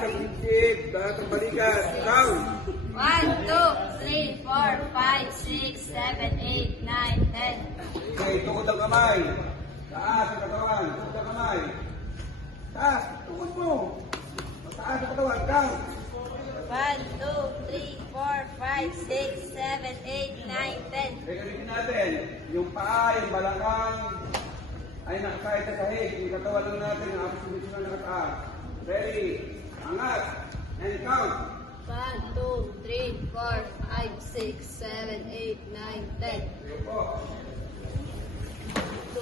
sa prinsip, lahat ng balikat. Down. 1, 2, 3, 4, 5, 6, 7, 8, 9, 10. Okay, tukod ang kamay. Taas ang katawan, tukod ang kamay. Taas, tukod mo. Taas ang katawan, down. 1, 2, 3, 4, 5, 6, 7, 8, 9, 10. Kaya gamitin natin, yung paa, yung balakang, ay nakasahit sa sahig. Yung katawan lang natin, ang ating sumisyon na nakataas. Ready, angat, and count. 1, 2, 3, 4, 5, 6, 7, 8, 9, 10. Okay po. 2,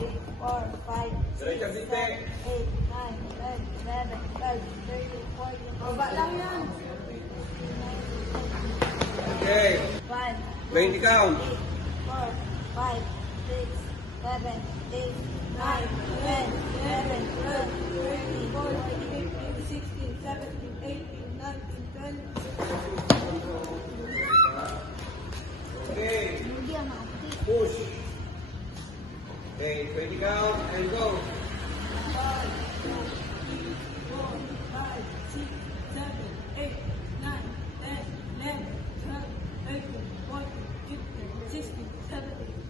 3, 4, 5, 6, 7, 8, 9, 10, 11, 12, 13, 14. Baba lang yan. Okay, 1, 20 count. 4, 5, 6, 7, 8, 9, 10, 11, 12, 13, 14, 15, 16, 17, 18, 19, 20. Okay, Hindi ang maakit. push. Okay, 20 count, and go.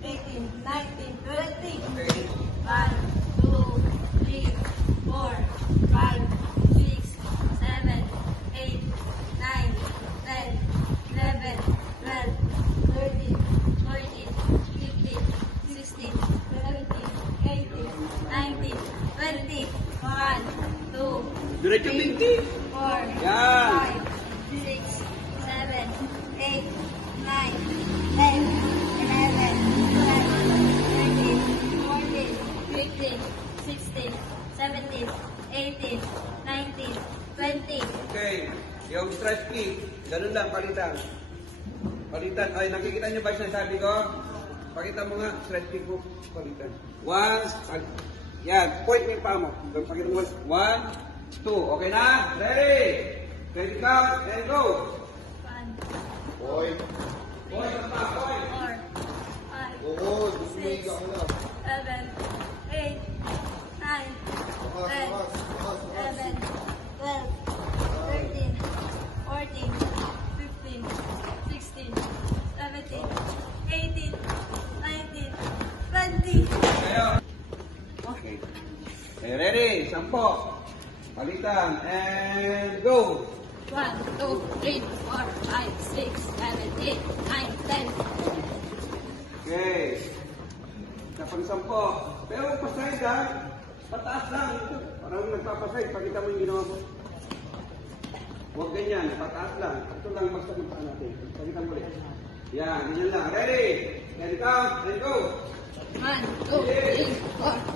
18, 19, 20. 1, 2, Diretso 20. 4, Yan. 5, 6, 7, 8, 9, 10, 11, 12, 13, 14, 15, 16, 17, 18, 19, 20. Okay, yung stretch kick, ganun lang, palitan. Palitan. Ay, nakikita niyo ba siya sabi ko? Pakita mo nga, stretch kick mo, palitan. Once, yan, point mo yung paa mo. Pakita mo, 1, 2, okay na? Ready? Ready count, and go! 1, Point. Point, ang pa, point. 4, 5, Oo, gusto mo 6, higa ko na. 7, 8, 9, 10, 11, 12, 13, 14, 15, 16, 17, 18, 19, 20. Kayo. Okay. Okay, ready? 10. Palitan, and go! 1, 2, 3, 4, 5, 6, 7, 8, 9, 10. Okay. Sa pang-10. Pero paside ha. Pataas lang. Parang nagpapaside. Pakita mo yung ginawa mo. Huwag ganyan. Pataas lang. Ito lang magsaguntaan natin. Pakita mo ulit. Yan. Ganyan lang. Ready? Ready count. And go. 1, 2, 3, 4,